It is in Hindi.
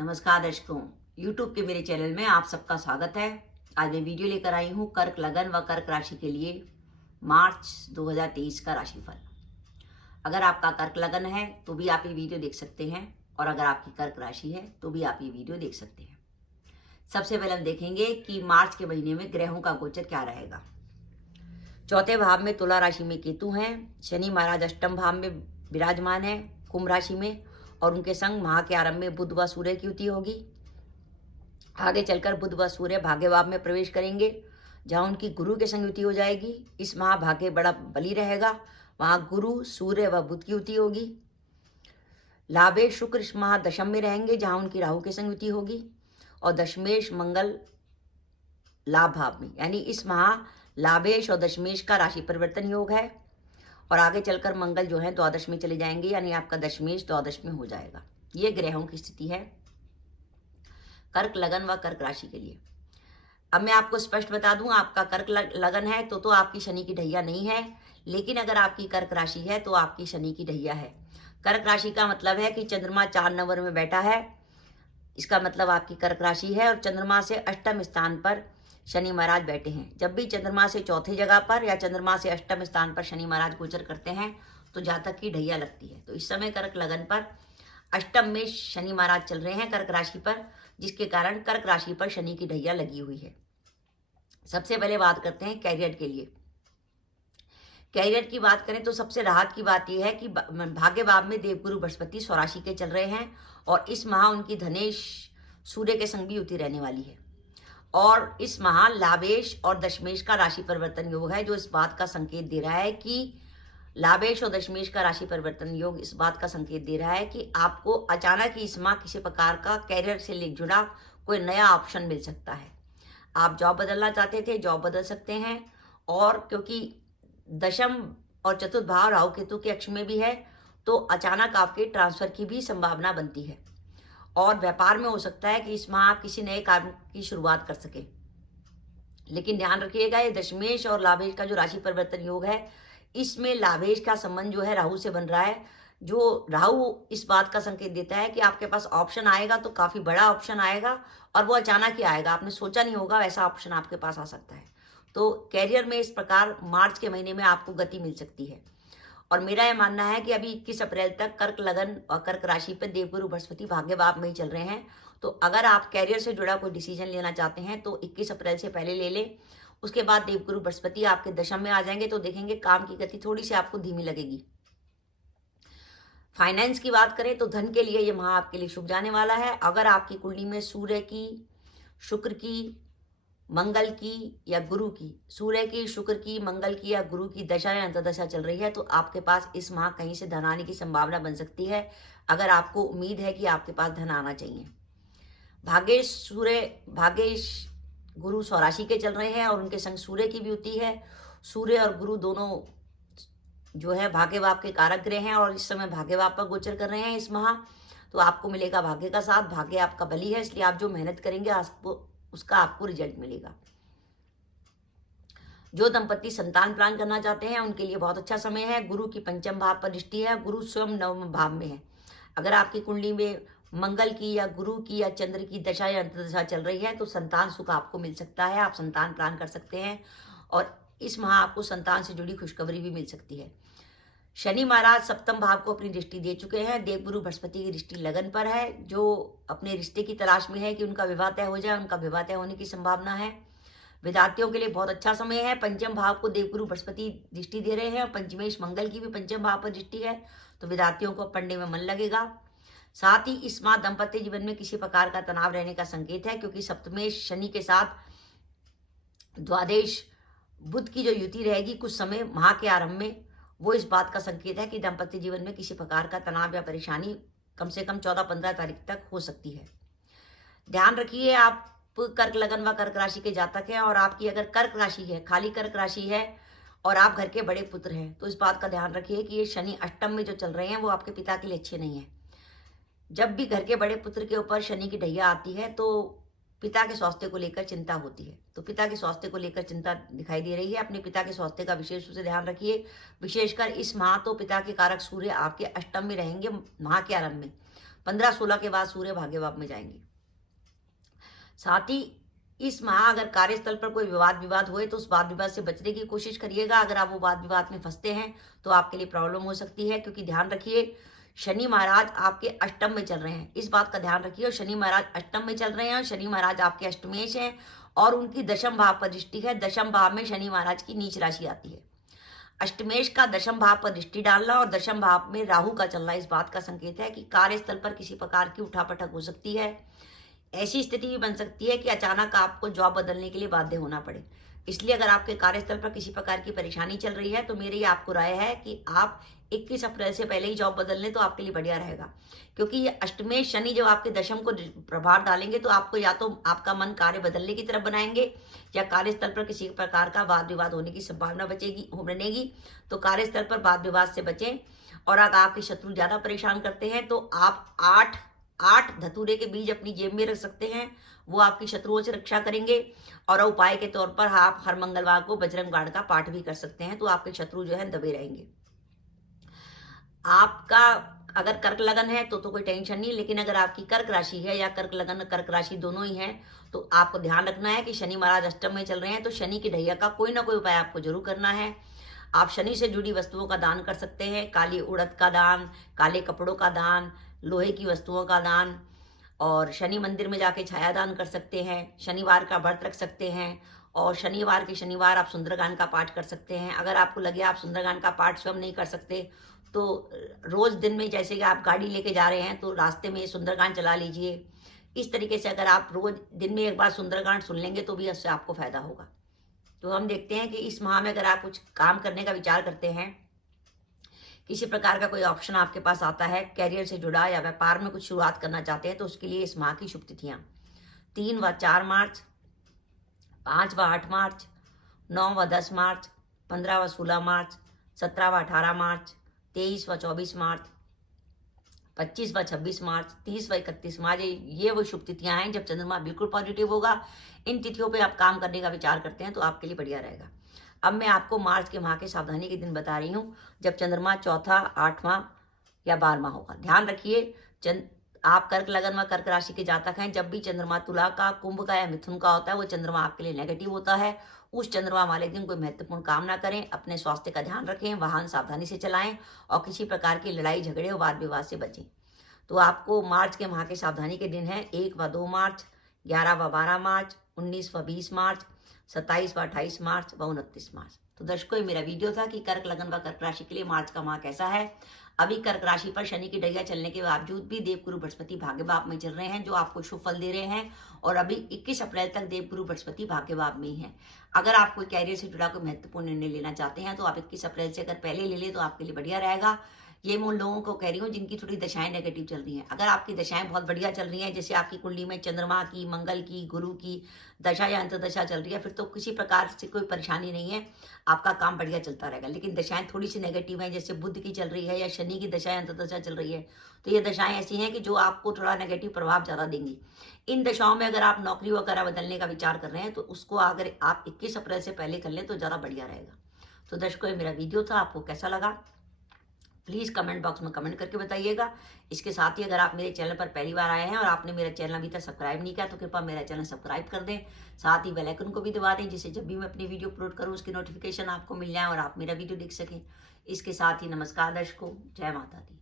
नमस्कार दर्शकों, YouTube के मेरे चैनल में आप सबका स्वागत है। आज मैं वीडियो लेकर आई हूँ कर्क लगन व कर्क राशि के लिए मार्च 2023 का राशिफल। अगर आपका कर्क लगन है तो भी आप ये वीडियो देख सकते हैं और अगर आपकी कर्क राशि है तो भी आप ये वीडियो देख सकते हैं। सबसे पहले हम देखेंगे कि मार्च के महीने में ग्रहों का गोचर क्या रहेगा। चौथे भाव में तुला राशि में केतु हैं। शनि महाराज अष्टम भाव में विराजमान है कुंभ राशि में और उनके संग माह के आरंभ में बुध व सूर्य की युति होगी। आगे चलकर बुध व सूर्य भाग्य भाव में प्रवेश करेंगे जहां उनकी गुरु के संग युति हो जाएगी। इस माह भाग्य बड़ा बली रहेगा, वहां गुरु सूर्य व बुध की युति होगी। लाभेश शुक्र इस माह दशम में रहेंगे जहां उनकी राहु के संग युति होगी और दशमेश मंगल लाभ भाव में, यानी इस माह लाभेश और दशमेश का राशि परिवर्तन योग है और आगे चलकर मंगल जो है द्वादश में चले जाएंगे, यानी आपका दशमेश द्वादश में हो जाएगा। ये ग्रहों की स्थिति है कर्क लगन व कर्क राशि के लिए। अब मैं आपको स्पष्ट बता दूं, आपका कर्क लगन है तो आपकी शनि की ढैया नहीं है, लेकिन अगर आपकी कर्क राशि है तो आपकी शनि की ढैया है। कर्क राशि का मतलब है कि चंद्रमा 4 नंबर में बैठा है, इसका मतलब आपकी कर्क राशि है और चंद्रमा से अष्टम स्थान पर शनि महाराज बैठे हैं। जब भी चंद्रमा से चौथी जगह पर या चंद्रमा से अष्टम स्थान पर शनि महाराज गोचर करते हैं तो जातक की ढैया लगती है। तो इस समय कर्क लगन पर अष्टम में शनि महाराज चल रहे हैं कर्क राशि पर, जिसके कारण कर्क राशि पर शनि की ढैया लगी हुई है। सबसे पहले बात करते हैं कैरियर के लिए। कैरियर की बात करें तो सबसे राहत की बात यह है कि भाग्य भाव में देवगुरु बृहस्पति स्वराशि के चल रहे हैं और इस माह उनकी धनेश सूर्य के संग भी युति रहने वाली है और इस माह लाभेश और दशमेश का राशि परिवर्तन योग है, जो इस बात का संकेत दे रहा है कि लाभेश और दशमेश का राशि परिवर्तन योग इस बात का संकेत दे रहा है कि आपको अचानक ही इस माह किसी प्रकार का कैरियर से जुड़ा कोई नया ऑप्शन मिल सकता है। आप जॉब बदलना चाहते थे, जॉब बदल सकते हैं और क्योंकि दशम और चतुर्थ भाव राहु केतु के अक्ष में भी है तो अचानक आपके ट्रांसफर की भी संभावना बनती है और व्यापार में हो सकता है कि इस माह आप किसी नए काम की शुरुआत कर सके। लेकिन ध्यान रखिएगा, ये दशमेश और लाभेश का जो राशि परिवर्तन योग है, इसमें लाभेश का संबंध जो है राहु से बन रहा है, जो राहु इस बात का संकेत देता है कि आपके पास ऑप्शन आएगा तो काफी बड़ा ऑप्शन आएगा और वो अचानक ही आएगा, आपने सोचा नहीं होगा वैसा ऑप्शन आपके पास आ सकता है। तो कैरियर में इस प्रकार मार्च के महीने में आपको गति मिल सकती है और मेरा यह मानना है कि अभी 21 अप्रैल तक कर्क लगन और कर्क राशि पर देवगुरु बृहस्पति भाग्य भाव में ही चल रहे हैं। तो अगर आप कैरियर से जुड़ा कोई डिसीजन लेना चाहते हैं तो 21 अप्रैल से पहले ले लें। उसके बाद देवगुरु बृहस्पति आपके दशम में आ जाएंगे तो देखेंगे काम की गति थोड़ी सी आपको धीमी लगेगी। फाइनेंस की बात करें तो धन के लिए यह माह आपके लिए शुभ जाने वाला है। अगर आपकी कुंडली में सूर्य की, शुक्र की, मंगल की या गुरु की, सूर्य की, शुक्र की, मंगल की या गुरु की दशा या अंतर्दशा चल रही है तो आपके पास इस माह कहीं से धन आने की संभावना बन सकती है, अगर आपको उम्मीद है कि आपके पास धन आना चाहिए। भाग्येश गुरु स्वराशि के चल रहे हैं और उनके संग सूर्य की भी युति है। सूर्य और गुरु दोनों जो है भाग्य भाव के कारक ग्रह हैं और इस समय भाग्य भाव पर गोचर कर रहे हैं इस माह, तो आपको मिलेगा भाग्य का साथ। भाग्य आपका बली है, इसलिए आप जो मेहनत करेंगे उसका आपको रिजल्ट मिलेगा। जो दंपति संतान प्लान करना चाहते हैं उनके लिए बहुत अच्छा समय है। गुरु की पंचम भाव पर दृष्टि है, गुरु स्वयं नवम भाव में है। अगर आपकी कुंडली में मंगल की या गुरु की या चंद्र की दशा या अंतर्दशा चल रही है तो संतान सुख आपको मिल सकता है, आप संतान प्लान कर सकते हैं और इस माह आपको संतान से जुड़ी खुशखबरी भी मिल सकती है। शनि महाराज सप्तम भाव को अपनी दृष्टि दे चुके हैं। देवगुरु बृहस्पति की दृष्टि लगन पर है, जो अपने रिश्ते की तलाश में है कि उनका विवाह तय हो जाए, उनका विवाह तय होने की संभावना है। विद्यार्थियों के लिए बहुत अच्छा समय है। पंचम भाव को देवगुरु बृहस्पति दृष्टि दे रहे हैं और पंचमेश मंगल की भी पंचम भाव पर दृष्टि है, तो विद्यार्थियों को पढ़ने में मन लगेगा। साथ ही इस माह दाम्पत्य जीवन में किसी प्रकार का तनाव रहने का संकेत है, क्योंकि सप्तमेश शनि के साथ द्वादश बुध की जो युति रहेगी कुछ समय माह के आरंभ में, वो इस बात का संकेत है कि दाम्पत्य जीवन में किसी प्रकार का तनाव या परेशानी कम से कम 14-15 तारीख तक हो सकती है। ध्यान रखिए, आप कर्क लगन व कर्क राशि के जातक हैं और आपकी अगर कर्क राशि है, खाली कर्क राशि है और आप घर के बड़े पुत्र हैं, तो इस बात का ध्यान रखिए कि ये शनि अष्टम में जो चल रहे हैं वो आपके पिता के लिए अच्छे नहीं है। जब भी घर के बड़े पुत्र के ऊपर शनि की ढैया आती है तो पिता के स्वास्थ्य को लेकर चिंता होती है, तो पिता के स्वास्थ्य को लेकर चिंता दिखाई दे रही है। अपने पिता के स्वास्थ्य का विशेष रूप से ध्यान रखिए। विशेषकर इस माह तो पिता के कारक सूर्य आपके अष्टम में रहेंगे माह के आरंभ में, 15-16 के बाद सूर्य भाग्य भाव में जाएंगे। साथ ही इस माह अगर कार्यस्थल पर कोई विवाद हुए तो उस वाद विवाद से बचने की कोशिश करिएगा। अगर आप वो वाद विवाद में फंसते हैं तो आपके लिए प्रॉब्लम हो सकती है, क्योंकि ध्यान रखिए शनि महाराज आपके अष्टम में चल रहे हैं, इस बात का ध्यान रखिए। और शनि महाराज अष्टम में चल रहे हैं और शनि महाराज आपके अष्टमेश हैं और उनकी दशम भाव पर दृष्टि है। दशम भाव में शनि महाराज की नीच राशि आती है। अष्टमेश का दशम भाव पर दृष्टि डालना और दशम भाव में राहु का चलना इस बात का संकेत है कि कार्यस्थल पर किसी प्रकार की उठापटक हो सकती है। ऐसी स्थिति भी बन सकती है कि अचानक आपको जॉब बदलने के लिए बाध्य होना पड़े। इसलिए अगर आपके कार्यस्थल पर किसी प्रकार की परेशानी चल रही है तो मेरी आपको राय है कि आप 21 अप्रैल से पहले ही जॉब बदल लें तो आपके लिए बढ़िया रहेगा, क्योंकि ये अष्टमेश शनि जब आपके दशम को प्रभाव डालेंगे तो आपको या तो आपका मन कार्य बदलने की तरफ बनाएंगे या कार्यस्थल पर किसी प्रकार का वाद विवाद होने की संभावना बनेगी। तो कार्यस्थल पर वाद विवाद से बचें। और अगर आपके शत्रु ज्यादा परेशान करते हैं तो आप 8 धतूरे के बीज अपनी जेब में रख सकते हैं, वो आपकी शत्रुओं से रक्षा करेंगे। और उपाय के तौर पर आप हर मंगलवार को बजरंग बाण का पाठ भी कर सकते हैं, तो आपके शत्रु जो है दबे रहेंगे। आपका अगर कर्क लगन है तो कोई टेंशन नहीं, लेकिन अगर आपकी कर्क राशि है या कर्क लगन कर्क राशि दोनों ही है तो आपको ध्यान रखना है कि शनि महाराज अष्टम में चल रहे हैं, तो शनि की ढैया का कोई ना कोई उपाय आपको जरूर करना है। आप शनि से जुड़ी वस्तुओं का दान कर सकते हैं, काली उड़द का दान, काले कपड़ों का दान, लोहे की वस्तुओं का दान, और शनि मंदिर में जाके छाया दान कर सकते हैं। शनिवार का व्रत रख सकते हैं और शनिवार के शनिवार आप सुंदरकांड का पाठ कर सकते हैं। अगर आपको लगे आप सुंदरकांड का पाठ स्वयं नहीं कर सकते तो रोज दिन में जैसे कि आप गाड़ी लेके जा रहे हैं तो रास्ते में सुंदरकांड चला लीजिए। इस तरीके से अगर आप रोज दिन में एक बार सुंदरकांड सुन लेंगे तो भी इससे आपको फायदा होगा। तो हम देखते हैं कि इस माह में अगर आप कुछ काम करने का विचार करते हैं, किसी प्रकार का कोई ऑप्शन आपके पास आता है, कैरियर से जुड़ा या व्यापार में कुछ शुरुआत करना चाहते हैं, तो उसके लिए इस माह की शुभ तिथियां 3 व 4 मार्च, 5 व 8 मार्च, 9 व 10 मार्च, 15 व 16 मार्च, 17 व 18 मार्च, 23 व 24 मार्च, 25 व 26 मार्च, 30 व 31 मार्च, ये वो शुभ तिथियां हैं जब चंद्रमा बिल्कुल पॉजिटिव होगा। इन तिथियों पे आप काम करने का विचार करते हैं तो आपके लिए बढ़िया रहेगा। अब मैं आपको मार्च के माह के सावधानी के दिन बता रही हूँ जब चंद्रमा चौथा, 8वां या 12वां होगा। ध्यान रखिए आप कर्क लगन व कर्क राशि के जातक हैं, जब भी चंद्रमा तुला का, कुंभ का या मिथुन का होता है वो चंद्रमा आपके लिए नेगेटिव होता है। उस चंद्रमा वाले दिन कोई महत्वपूर्ण काम ना करें, अपने स्वास्थ्य का ध्यान रखें, वाहन सावधानी से चलाएं और किसी प्रकार की लड़ाई झगड़े और वाद विवाद से बचें। तो आपको मार्च के माह के सावधानी के दिन है 1 व 2 मार्च, 11 व 12 मार्च, 19 व 20 मार्च, 27 व 28 मार्च व 29 मार्च। तो दर्शकों ये मेरा वीडियो था कि कर्क लगन व कर्क राशि के लिए मार्च का माह कैसा है। अभी कर्क राशि पर शनि की ढैया चलने के बावजूद भी देवगुरु बृहस्पति भाग्य भाव में चल रहे हैं, जो आपको शुभ फल दे रहे हैं। और अभी 21 अप्रैल तक देवगुरु बृहस्पति भाग्य भाव में ही है। अगर आप कोई कैरियर से जुड़ा कोई महत्वपूर्ण निर्णय लेना चाहते हैं तो आप 21 अप्रैल से अगर पहले ले लें तो आपके लिए बढ़िया रहेगा। ये मैं उन लोगों को कह रही हूँ जिनकी थोड़ी दशाएं नेगेटिव चल रही हैं। अगर आपकी दशाएं बहुत बढ़िया चल रही हैं, जैसे आपकी कुंडली में चंद्रमा की, मंगल की, गुरु की दशा या अंतर्दशा चल रही है, फिर तो किसी प्रकार से कोई परेशानी नहीं है, आपका काम बढ़िया चलता रहेगा। लेकिन दशाएं थोड़ी सी नेगेटिव हैं, जैसे बुध की चल रही है या शनि की दशा या अंतर्दशा चल रही है, तो ये दशाएं ऐसी हैं कि जो आपको थोड़ा नेगेटिव प्रभाव ज्यादा देंगी। इन दशाओं में अगर आप नौकरी वगैरह बदलने का विचार कर रहे हैं तो उसको अगर आप 21 अप्रैल से पहले कर लें तो ज्यादा बढ़िया रहेगा। तो दर्शकों ये मेरा वीडियो था, आपको कैसा लगा प्लीज़ कमेंट बॉक्स में कमेंट करके बताइएगा। इसके साथ ही अगर आप मेरे चैनल पर पहली बार आए हैं और आपने मेरा चैनल अभी तक सब्सक्राइब नहीं किया तो कृपया मेरा चैनल सब्सक्राइब कर दें, साथ ही बेल आइकन को भी दबा दें, जिससे जब भी मैं अपनी वीडियो अपलोड करूं उसकी नोटिफिकेशन आपको मिल जाए और आप मेरा वीडियो देख सकें। इसके साथ ही नमस्कार दर्शकों, जय माता दी।